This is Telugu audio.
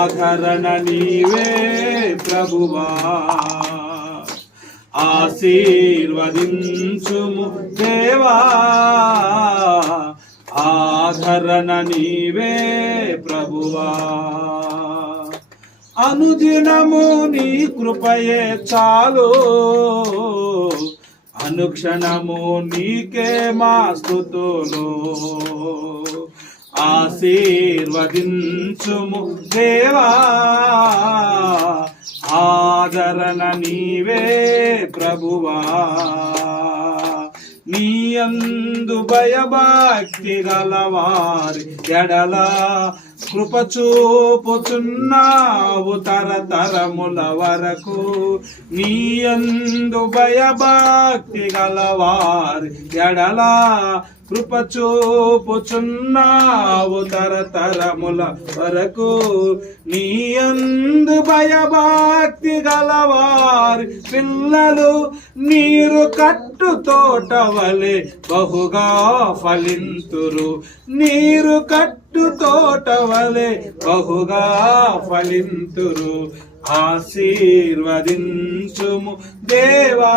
ఆదరణ నీవే ప్రభువా. ఆశీర్వదించుము దేవా. ఆధరణ నీవే ప్రభువా. అనుదినము నీ కృపయే చాలు. అనుక్షణము నీకే మా స్థుతులు. ఆశీర్వదించుము దేవా. ఆదరణ నీవే ప్రభువా. నీయందు భయభక్తి గలవారి ఎడలా కృప చూపుచున్నావు తరతరముల వరకు. నీ అందు భయభక్తి గలవారి ఎడలా కృప చూపుచున్నావు తరతరముల వరకు. నీ అందు భయభక్తి గలవారి పిల్లలు నీరు కట్టు వలె బహుగా ఫలింతురు. నీరు కట్టు తోట వలె బహుగా ఫలింతురు ఆశీర్వదించుము దేవా.